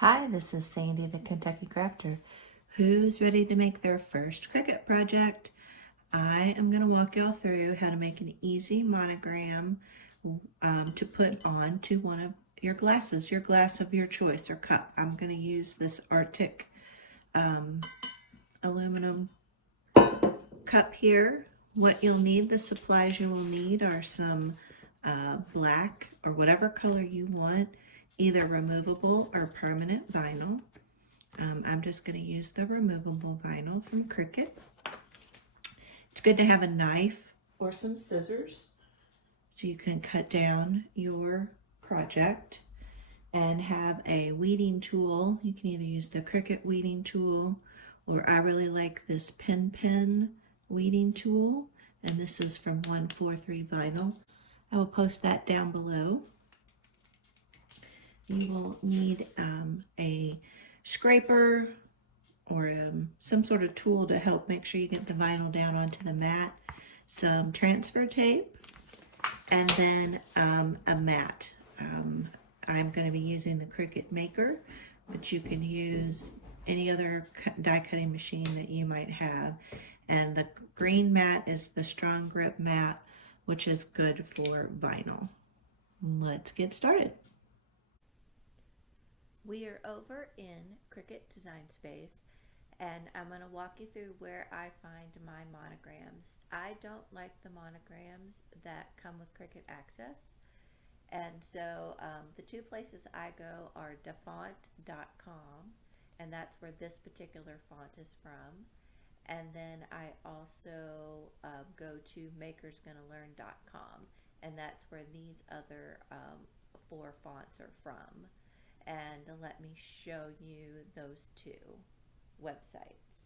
Hi, this is Sandy, the Kentucky Crafter, who's ready to make their first Cricut project. I am going to walk y'all through how to make an easy monogram to put on to one of your glasses, your glass of your choice or cup. I'm going to use this Arctic aluminum cup here. What you'll need, the supplies you will need are some black or whatever color you want, either removable or permanent vinyl. I'm just going to use the removable vinyl from Cricut. It's good to have a knife or some scissors so you can cut down your project, and have a weeding tool. You can either use the Cricut weeding tool, or I really like this pen weeding tool, and this is from 143 Vinyl. I will post that down below. You will need a scraper or some sort of tool to help make sure you get the vinyl down onto the mat, some transfer tape, and then a mat. I'm going to be using the Cricut Maker, but you can use any other die cutting machine that you might have. And the green mat is the strong grip mat, which is good for vinyl. Let's get started. We are over in Cricut Design Space, and I'm going to walk you through where I find my monograms. I don't like the monograms that come with Cricut Access, and so the two places I go are dafont.com, and that's where this particular font is from. And then I also go to makersgonnalearn.com, and that's where these other four fonts are from. And let me show you those two websites.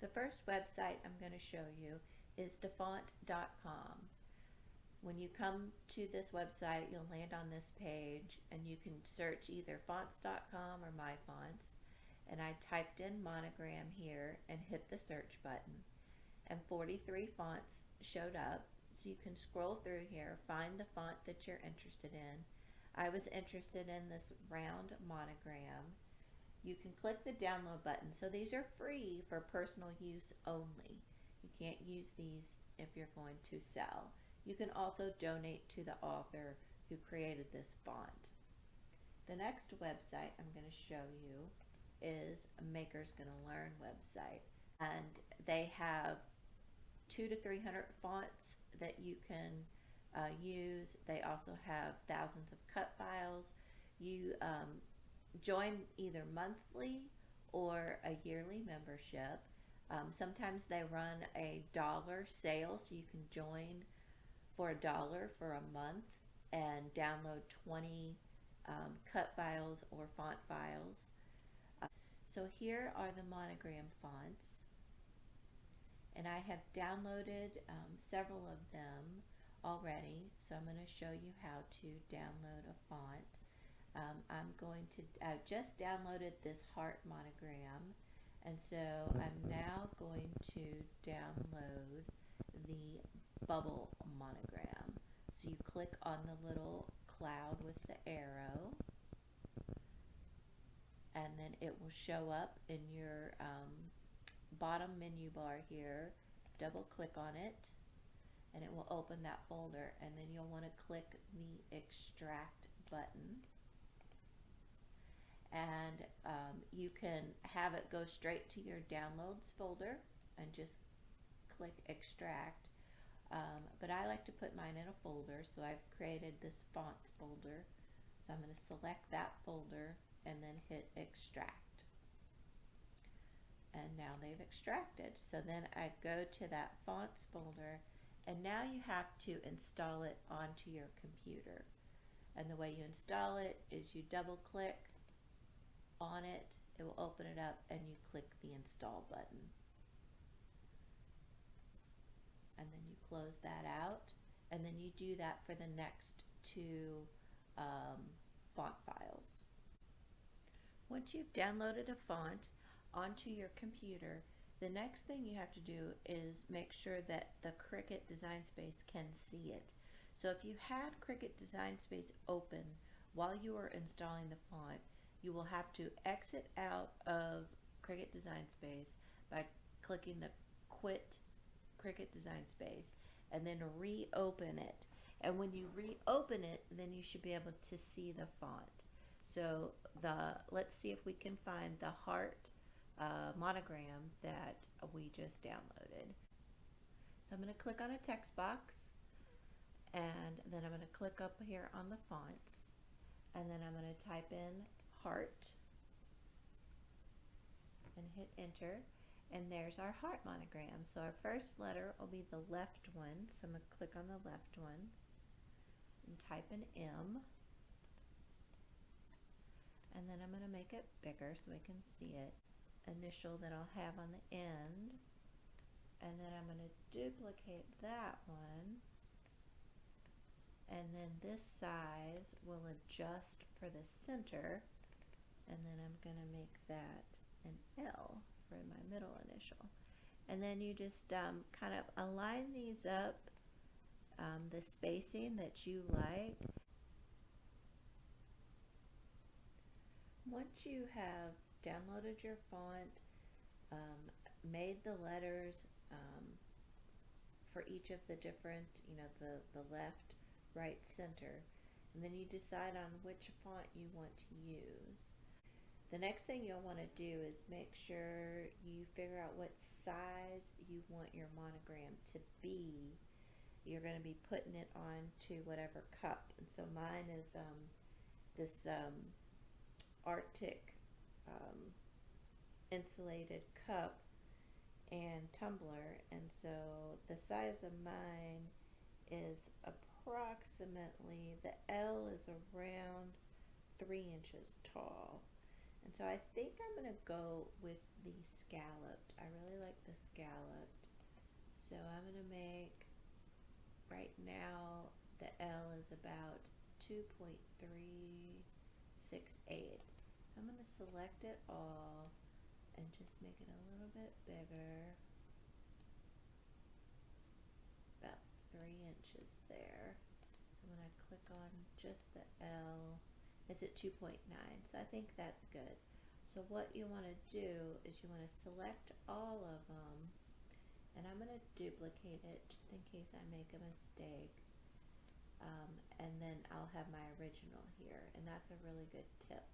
The first website I'm going to show you is dafont.com. When you come to this website, you'll land on this page, and you can search either fonts.com or my fonts. And I typed in monogram here and hit the search button, and 43 fonts showed up. So you can scroll through here, find the font that you're interested in. I was interested in this round monogram. You can click the download button. So these are free for personal use only. You can't use these if you're going to sell. You can also donate to the author who created this font. The next website I'm going to show you is Maker's Gonna Learn website, and they have 200 to 300 fonts that you can use. They also have thousands of cut files. You join either monthly or a yearly membership. Sometimes they run a dollar sale, so you can join for $1 for a month and download 20 cut files or font files. So here are the monogram fonts, and I have downloaded several of them already, so I'm going to show you how to download a font. I've just downloaded this heart monogram, and so I'm now going to download the bubble monogram. So you click on the little cloud with the arrow, and then it will show up in your bottom menu bar here. Double click on it, and it will open that folder, and then you'll want to click the extract button, and you can have it go straight to your downloads folder and just click extract, but I like to put mine in a folder, so I've created this fonts folder. So I'm going to select that folder and then hit extract, and now they've extracted. So then I go to that fonts folder, and now you have to install it onto your computer. And the way you install it is you double click on it, it will open it up, and you click the install button, and then you close that out, and then you do that for the next two font files. Once you've downloaded a font onto your computer, the next thing you have to do is make sure that the Cricut Design Space can see it. So if you had Cricut Design Space open while you are installing the font, you will have to exit out of Cricut Design Space by clicking the Quit Cricut Design Space and then reopen it. And when you reopen it, then you should be able to see the font. So let's see if we can find the heart monogram that we just downloaded. So I'm going to click on a text box, and then I'm going to click up here on the fonts, and then I'm going to type in heart and hit enter, and there's our heart monogram. So our first letter will be the left one, so I'm going to click on the left one and type an M, and then I'm going to make it bigger so I can see it. Initial that I'll have on the end, and then I'm going to duplicate that one, and then this size will adjust for the center, and then I'm going to make that an L for my middle initial. And then you just kind of align these up, the spacing that you like. Once you have downloaded your font, made the letters for each of the different, the left, right, center, and then you decide on which font you want to use. The next thing you'll want to do is make sure you figure out what size you want your monogram to be. You're going to be putting it onto whatever cup, and so mine is this Arctic insulated cup and tumbler, and so the size of mine is approximately, the L is around 3 inches tall, and so I think I'm going to go with the scalloped. I really like the scalloped, so I'm going to make, right now the L is about 2.368. I'm going to select it all and just make it a little bit bigger, about 3 inches there. So when I click on just the L, it's at 2.9, so I think that's good. So what you want to do is you want to select all of them, and I'm going to duplicate it just in case I make a mistake, and then I'll have my original here, and that's a really good tip.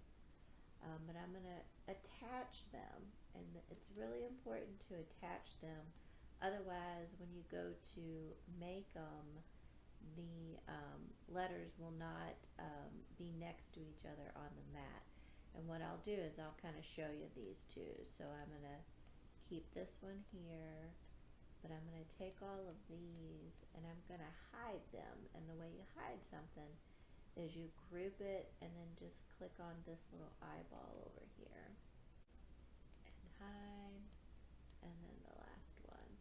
But I'm going to attach them, and it's really important to attach them, otherwise when you go to make them, the letters will not be next to each other on the mat. And what I'll do is I'll kind of show you these two. So I'm going to keep this one here, but I'm going to take all of these and I'm going to hide them. And the way you hide something is you group it and then just click on this little eyeball over here and hide, and then the last one,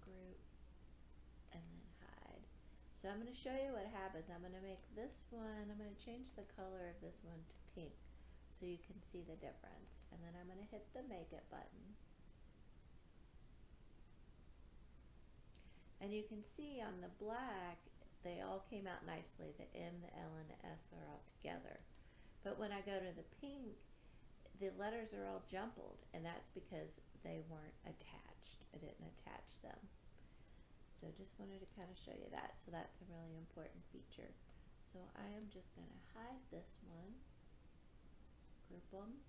group, and then hide. So I'm going to show you what happens. I'm going to make this one, I'm going to change the color of this one to pink so you can see the difference, and then I'm going to hit the make it button. And you can see on the black, they all came out nicely. The M, the L, and the S are all together. But when I go to the pink, the letters are all jumbled, and that's because they weren't attached. I didn't attach them. So just wanted to kind of show you that. So that's a really important feature. So I am just going to hide this one, group them,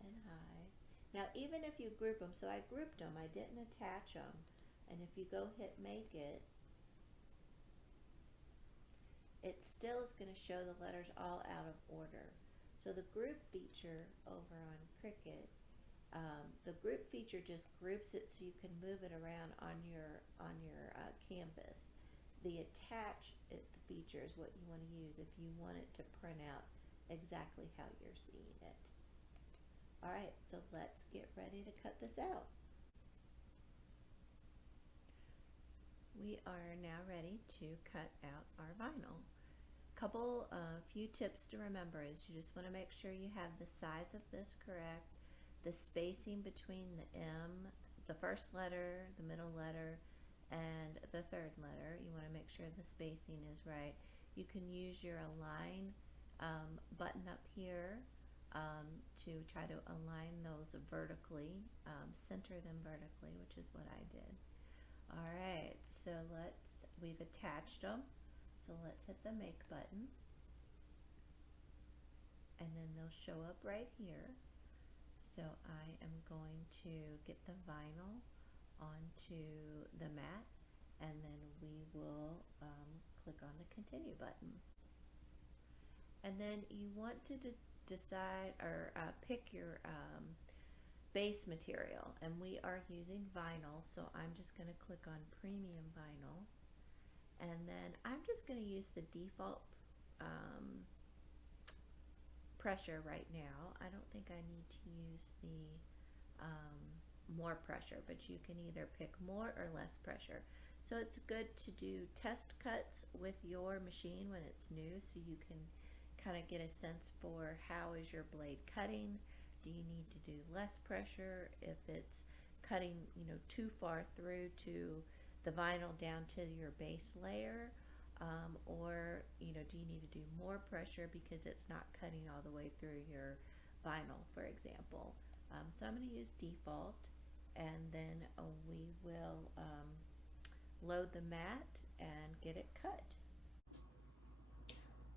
and hide. Now even if you group them, so I grouped them, I didn't attach them, and if you go hit make it, it still is going to show the letters all out of order. So the group feature over on Cricut, the group feature just groups it so you can move it around on your canvas. The attach it feature is what you want to use if you want it to print out exactly how you're seeing it. Alright, so let's get ready to cut this out. We are now ready to cut out our vinyl. Few tips to remember is you just want to make sure you have the size of this correct, the spacing between the M, the first letter, the middle letter, and the third letter. You want to make sure the spacing is right. You can use your align button up here to try to align those vertically, center them vertically, which is what I did. All right, so we've attached them. So let's hit the make button. And then they'll show up right here. So I am going to get the vinyl onto the mat, and then we will click on the continue button. And then you want to decide or pick your base material, and we are using vinyl, so I'm just going to click on premium vinyl, and then I'm just going to use the default pressure right now. I don't think I need to use the more pressure, but you can either pick more or less pressure. So it's good to do test cuts with your machine when it's new, so you can kind of get a sense for how is your blade cutting. Do you need to do less pressure if it's cutting, you know, too far through to the vinyl down to your base layer, or you know, do you need to do more pressure because it's not cutting all the way through your vinyl, for example. So I'm going to use default, and then we will load the mat and get it cut.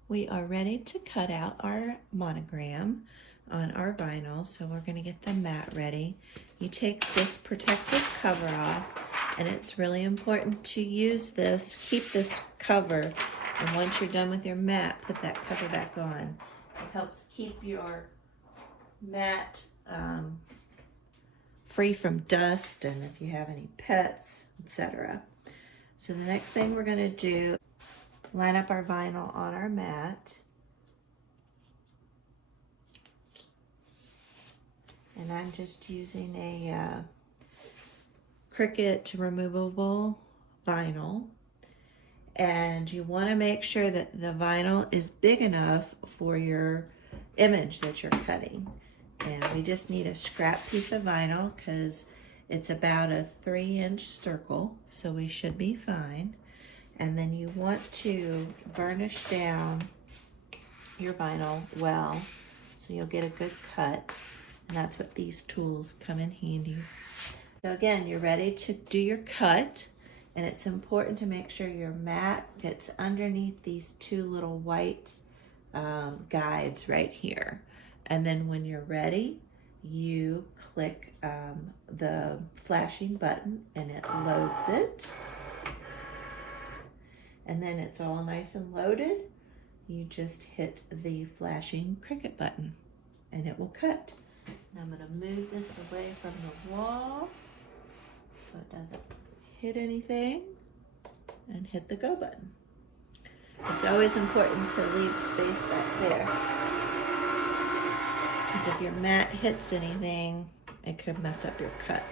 We are ready to cut out our monogram on our vinyl, so we're going to get the mat ready. You take this protective cover off, and it's really important to use this, keep this cover, and once you're done with your mat, put that cover back on. It helps keep your mat free from dust, and if you have any pets, etc. So the next thing we're going to do, line up our vinyl on our mat. And I'm just using a Cricut removable vinyl. And you want to make sure that the vinyl is big enough for your image that you're cutting. And we just need a scrap piece of vinyl because it's about a 3-inch circle, so we should be fine. And then you want to burnish down your vinyl well, so you'll get a good cut. And that's what these tools come in handy. So again, you're ready to do your cut, and it's important to make sure your mat gets underneath these two little white guides right here. And then when you're ready, you click the flashing button and it loads it. And then it's all nice and loaded. You just hit the flashing Cricut button and it will cut. Now I'm going to move this away from the wall so it doesn't hit anything, and hit the go button. It's always important to leave space back there, because if your mat hits anything, it could mess up your cut.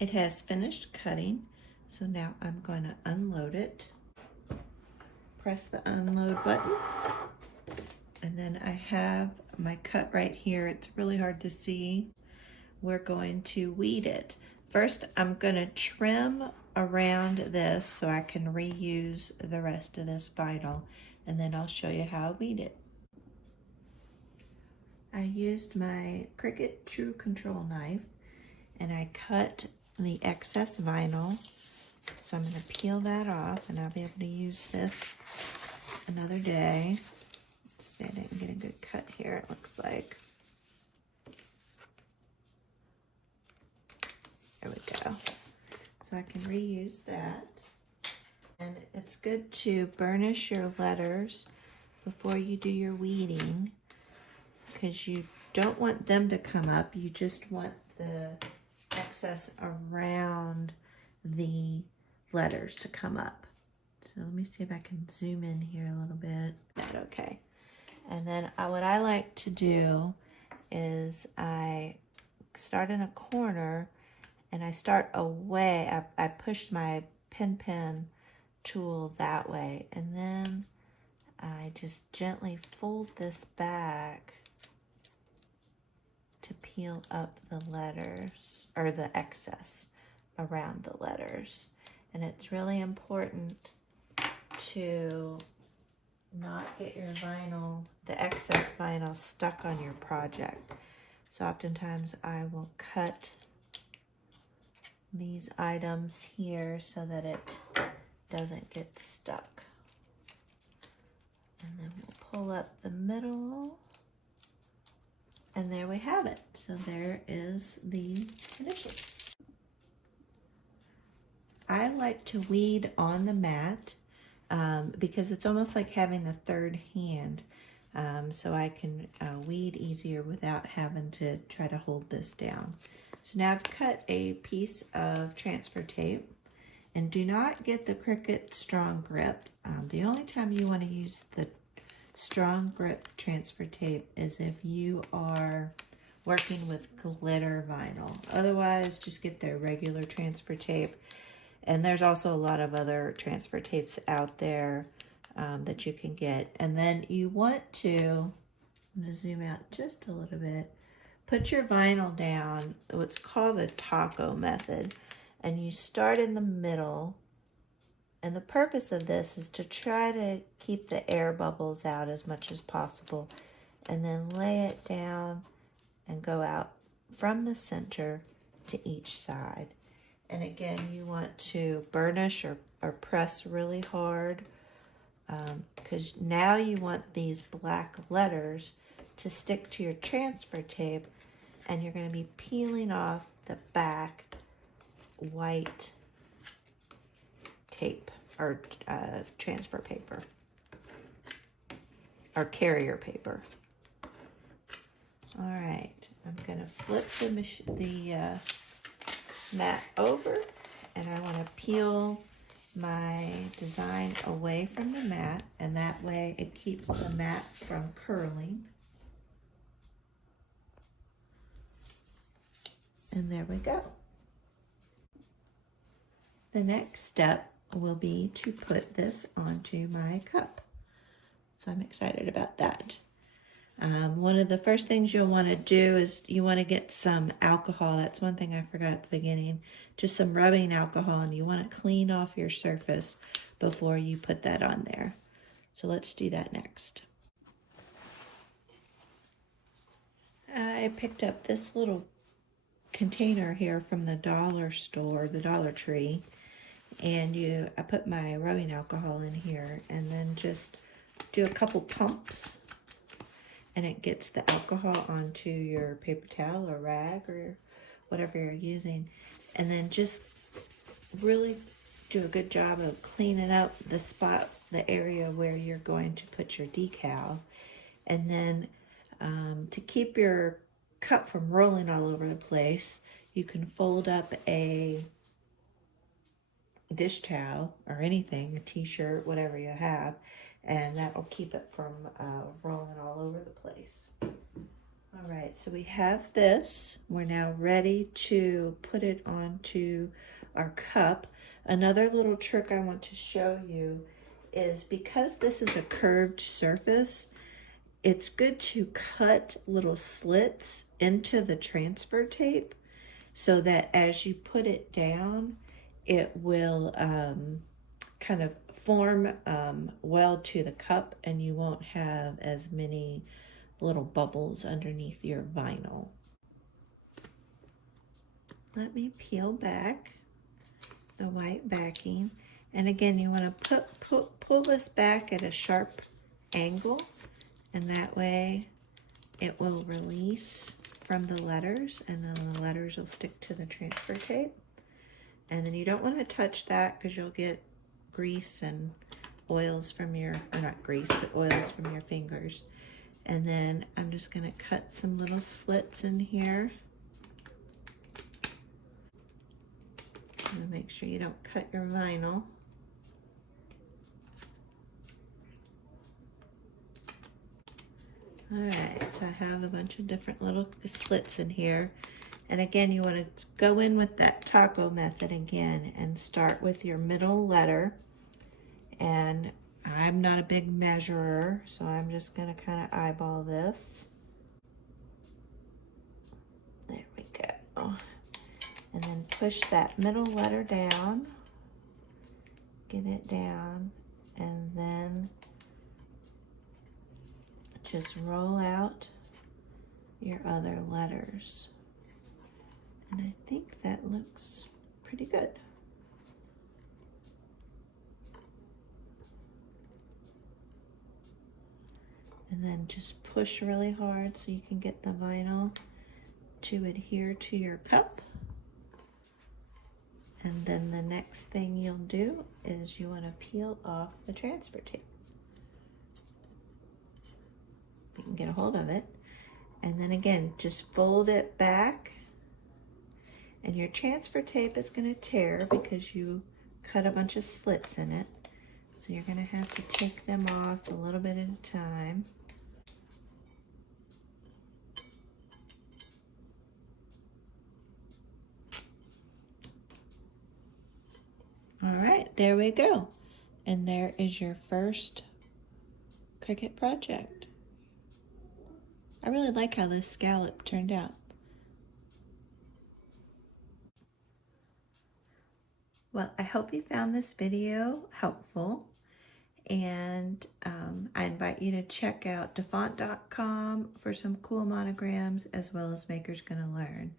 It has finished cutting, so now I'm going to unload it. Press the unload button, and then I have my cut right here. It's really hard to see. We're going to weed it. First, I'm going to trim around this so I can reuse the rest of this vinyl, and then I'll show you how I weed it. I used my Cricut True Control knife, and I cut the excess vinyl. So I'm going to peel that off, and I'll be able to use this another day. Let's see, I didn't get a good cut here, it looks like. There we go. So I can reuse that. And it's good to burnish your letters before you do your weeding, because you don't want them to come up. You just want the excess around the letters to come up. So let me see if I can zoom in here a little bit. Okay. And then what I like to do is I start in a corner and I start away. I push my pen tool that way, and then I just gently fold this back to peel up the letters, or the excess around the letters. And it's really important to not get your vinyl, the excess vinyl, stuck on your project. So oftentimes I will cut these items here so that it doesn't get stuck. And then we'll pull up the middle, and there we have it. So there is the initials. I like to weed on the mat because it's almost like having a third hand. So I can weed easier without having to try to hold this down. So now I've cut a piece of transfer tape, and do not get the Cricut Strong Grip. The only time you want to use the Strong Grip transfer tape is if you are working with glitter vinyl. Otherwise, just get their regular transfer tape. And there's also a lot of other transfer tapes out there that you can get. And then you want to, I'm going to zoom out just a little bit, put your vinyl down, what's called a taco method, and you start in the middle. And the purpose of this is to try to keep the air bubbles out as much as possible, and then lay it down and go out from the center to each side. And again, you want to burnish or press really hard, because now you want these black letters to stick to your transfer tape, and you're going to be peeling off the back white tape or transfer paper or carrier paper. All right, I'm going to flip the mat over, and I want to peel my design away from the mat, and that way it keeps the mat from curling. And there we go. The next step will be to put this onto my cup. So I'm excited about that. One of the first things you'll want to do is you want to get some alcohol. That's one thing I forgot at the beginning. Just some rubbing alcohol, and you want to clean off your surface before you put that on there. So let's do that next. I picked up this little container here from the dollar store, the Dollar Tree, and I put my rubbing alcohol in here, and then just do a couple pumps, and it gets the alcohol onto your paper towel or rag or whatever you're using, and then just really do a good job of cleaning up the spot, the area where you're going to put your decal. And then to keep your cup from rolling all over the place, you can fold up a dish towel or anything, a t-shirt, whatever you have, and that will keep it from rolling all over the place. All right, so we have this. We're now ready to put it onto our cup. Another little trick I want to show you is, because this is a curved surface, it's good to cut little slits into the transfer tape so that as you put it down, it will kind of form well to the cup, and you won't have as many little bubbles underneath your vinyl. Let me peel back the white backing, and again, you want to pull this back at a sharp angle, and that way it will release from the letters, and then the letters will stick to the transfer tape. And then you don't want to touch that because you'll get grease and oils from your, or not grease, but oils from your fingers. And then I'm just going to cut some little slits in here. And make sure you don't cut your vinyl. All right, so I have a bunch of different little slits in here. And again, you want to go in with that taco method again and start with your middle letter. And I'm not a big measurer, so I'm just going to kind of eyeball this. push that middle letter down, get it down, and then just roll out your other letters. And I think that looks pretty good. And then just push really hard so you can get the vinyl to adhere to your cup. And then the next thing you'll do is you want to peel off the transfer tape. You can get a hold of it. And then again, just fold it back. And your transfer tape is going to tear because you cut a bunch of slits in it. So you're going to have to take them off a little bit at a time. All right, there we go. And there is your first Cricut project. I really like how this scallop turned out. Well, I hope you found this video helpful, and I invite you to check out dafont.com for some cool monograms, as well as Maker's Gonna Learn.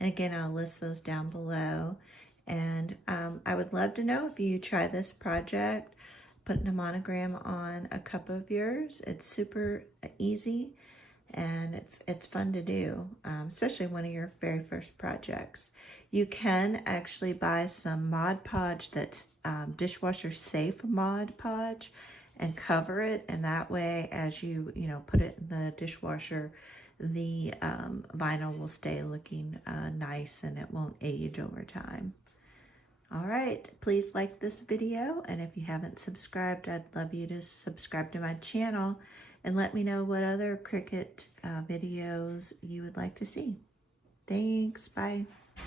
And again, I'll list those down below. And I would love to know if you try this project, putting a monogram on a cup of yours. It's super easy. And it's fun to do, especially one of your very first projects. You can actually buy some Mod Podge that's dishwasher safe Mod Podge and cover it, and that way as you put it in the dishwasher, the vinyl will stay looking nice and it won't age over time. All right, please like this video, and if you haven't subscribed, I'd love you to subscribe to my channel and let me know what other Cricut videos you would like to see. Thanks, bye.